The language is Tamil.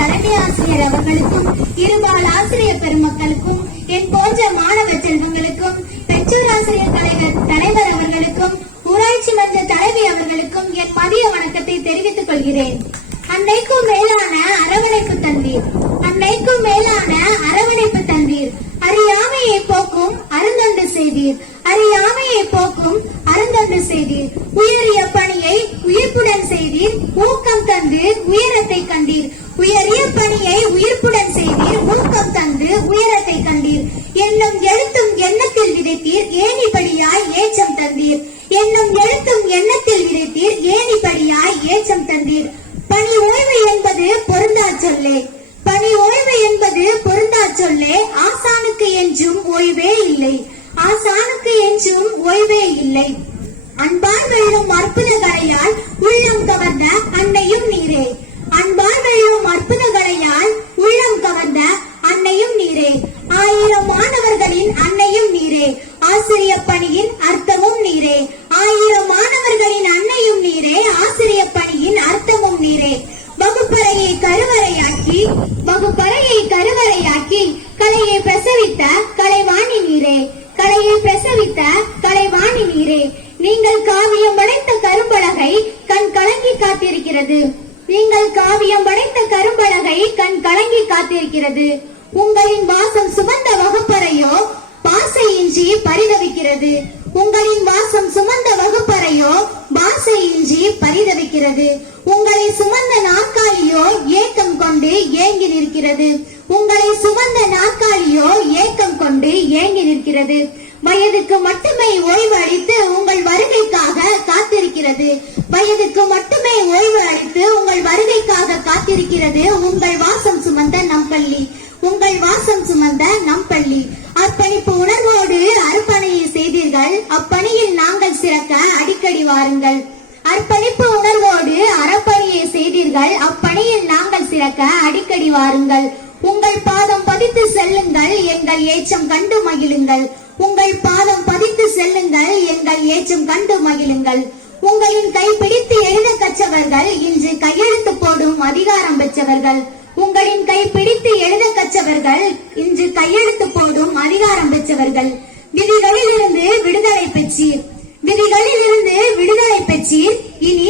தலைமை ஆசிரியர் அவர்களுக்கும் இருபால் ஆசிரியர் பெருமக்களுக்கும் என் போன்ற மாணவ செல்வங்களுக்கும் பெற்றோர் ஆசிரியர் தலைவர் தலைவர் அவர்களுக்கும் ஊராட்சி மன்ற தலைவி அவர்களுக்கும் என் மதிய வணக்கத்தை தெரிவித்துக் கொள்கிறேன். அன்னைக்கும் மேலான அரவணைப்பு தந்தீர். அன்னைக்கும் மேலான அரவணைப்பு தந்தீர். அறியாமையை போக்கும் அருந்தண்டு செய்தீர். அறியாமையை போக்கும் அருந்தண்டு செய்தீர். உயரிய பணியை உயிர்ப்புடன் செய்தீர். ஊக்க என்றும் ஓய்வே இல்லை. ஆசானுக்கு என்றும் ஓய்வே இல்லை. அன்பால் வெல்லும் அற்புத கலையால் உள்ளம் கவர்ந்த அன்னையும் நீரே. அன்பால் வெல்லும் அற்புத கலையால் உள்ளம் கவர்ந்த அன்னையும் நீரே. ஆயிரம் மாணவர்களின் அன்னையும் நீரே. ஆசிரிய பணியின் அர்த்தமும் நீரே. ஆயிரம் மாணவர்களின் அன்னையும் நீரே. ஆசிரிய பணியின் அர்த்தமும் நீரே. வகுப்பறையை கருவறையாக்கி வகுப்பறையை கருவறையாக்கி கலையை பிரசவித்த கலைவாணி நீரே கலையை பிரசவித்த கலைவாணி நீரே. நீங்கள் காவியம் படைத்த கரும்பலகை கண் கலங்கி காத்திருக்கிறது. நீங்கள் காவியம் படைத்த கரும்பலகை கண் கலங்கி காத்திருக்கிறது. உங்களின் வாசம் சுமந்த வகுப்பறையோ பாசை இன்றி பரிதவிக்கிறது. உங்களின் வாசம் சுமந்த வகுப்பறையோ பாசை இன்றி பரிதவிக்கிறது. உங்களை சுமந்த நாற்காலியோ ஏக்கம் கொண்டு ஏங்கி நிற்கிறது. உங்களை சுமந்த ஏக்கம் ஏங்கி நிற்கிறது வயதுக்கு மட்டுமே ஓய்வு அளித்து உங்கள் வருகைக்காக காத்திருக்கிறது. வயதுக்கு மட்டுமே ஓய்வு அளித்து உங்கள் வருகைக்காக காத்திருக்கிறது உங்கள் வாசம் சுமந்த நம் பள்ளி. உங்கள் வாசம் சுமந்த நம் பள்ளி. அர்ப்பணிப்பு உணர்வோடு அர்ப்பணையை செய்தீர்கள். அப்பணியில் நாங்கள் சிறக்க அடிக்கடி வாருங்கள். அர்ப்பணிப்பு உணர்வோடு அறப்பணியை செய்தீர்கள். அப்பணியில் நாங்கள் சிறக்க அடிக்கடி வாருங்கள். பதித்து செல்லுங்கள் எங்கள் ஏச்சம் கண்டு மகிழுங்கள். உங்கள் பாதம் பதித்து செல்லுங்கள் எங்கள் ஏச்சம் கண்டு மகிழுங்கள். உங்களின் கை பிடித்து எழுத கற்றவர்கள் இன்று கையெழுத்து போடும் அதிகாரம் பெற்றவர்கள். உங்களின் கை பிடித்து எழுத கச்சவர்கள் இன்று கையெழுத்து போடும் அதிகாரம் பெற்றவர்கள். விதிகளில் இருந்து விடுதலை பெற்றீர். விதிகளில் இருந்து விடுதலை பெற்றீர். இனி